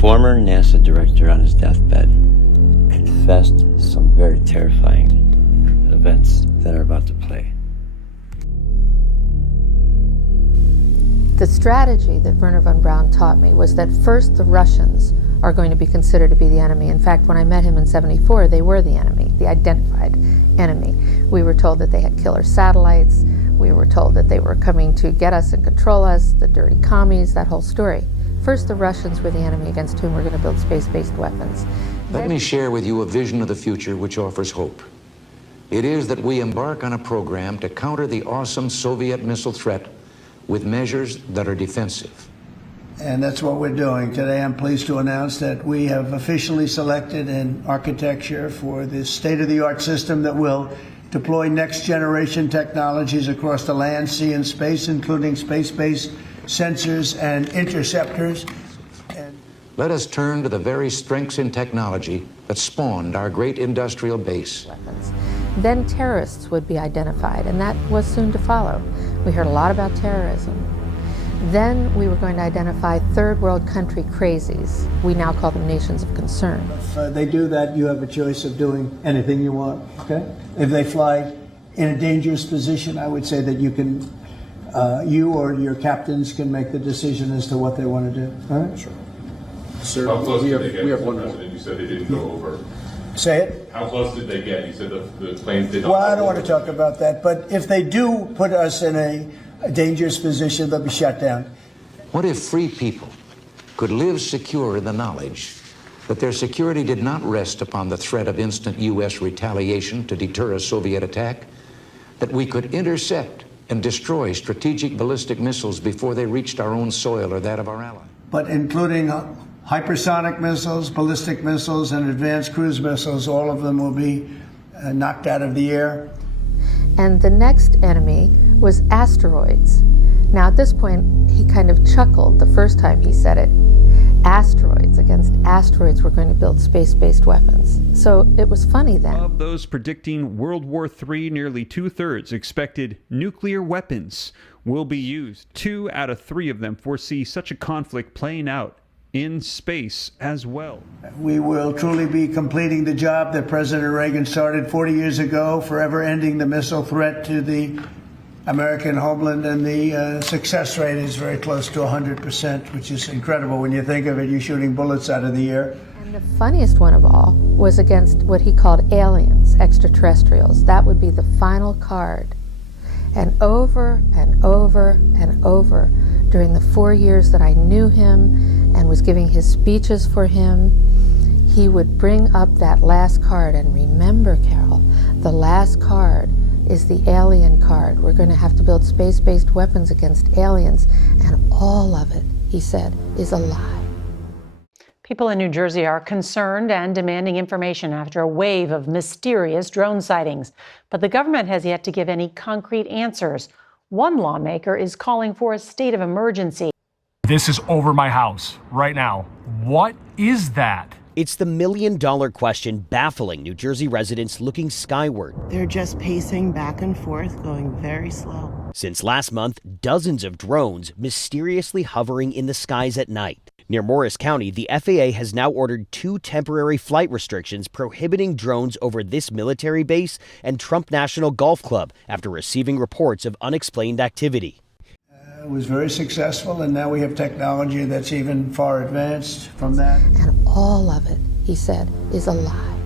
former NASA director on his deathbed confessed some very terrifying events that are about to play. The strategy that Wernher von Braun taught me was that first the Russians are going to be considered to be the enemy. In fact, when I met him in '74, they were the enemy, the identified enemy. We were told that they had killer satellites. We were told that they were coming to get us and control us, the dirty commies, that whole story. First, the Russians were the enemy against whom we're going to build space-based weapons. Let me share with you a vision of the future which offers hope. It is that we embark on a program to counter the awesome Soviet missile threat with measures that are defensive. And that's what we're doing. Today I'm pleased to announce that we have officially selected an architecture for this state-of-the-art system that will deploy next-generation technologies across the land, sea, and space, including space-based sensors and interceptors. Let us turn to the very strengths in technology that spawned our great industrial base. Weapons. Then terrorists would be identified, and that was soon to follow. We heard a lot about terrorism. Then we were going to identify third world country crazies. We now call them nations of concern. If they do that, you have a choice of doing anything you want, okay? If they fly in a dangerous position, I would say that you can, you or your captains can make the decision as to what they want to do, all right? Sure. Sir, how close did they get, Mr. President? You said they didn't go over. Say it? How close did they get? You said the planes did not. Well, I don't want to talk about that, but if they do put us in a dangerous position, they'll be shut down. What if free people could live secure in the knowledge that their security did not rest upon the threat of instant U.S. retaliation to deter a Soviet attack, that we could intercept and destroy strategic ballistic missiles before they reached our own soil or that of our allies? But including hypersonic missiles, ballistic missiles, and advanced cruise missiles, all of them will be knocked out of the air. And the next enemy was asteroids. Now at this point, he kind of chuckled the first time he said it. Asteroids, against asteroids, we're going to build space-based weapons. So it was funny then. Of those predicting World War III, nearly 2/3 expected nuclear weapons will be used. 2 out of 3 of them foresee such a conflict playing out in space as well. We will truly be completing the job that President Reagan started 40 years ago, forever ending the missile threat to the American homeland, and the success rate is very close to 100%, which is incredible when you think of it. You're shooting bullets out of the air. And the funniest one of all was against what he called aliens, extraterrestrials. That would be the final card. And over and over and over during the 4 years that I knew him and was giving his speeches for him, he would bring up that last card. And remember, Carol, the last card is the alien card. We're going to have to build space-based weapons against aliens. And all of it, he said, is a lie. People in New Jersey are concerned and demanding information after a wave of mysterious drone sightings. But the government has yet to give any concrete answers. One lawmaker is calling for a state of emergency. This is over my house right now. What is that? It's the million-dollar question baffling New Jersey residents looking skyward. They're just pacing back and forth, going very slow. Since last month, dozens of drones mysteriously hovering in the skies at night. Near Morris County, the FAA has now ordered 2 temporary flight restrictions prohibiting drones over this military base and Trump National Golf Club after receiving reports of unexplained activity. It was very successful, and now we have technology that's even far advanced from that. And all of it, he said, is a lie.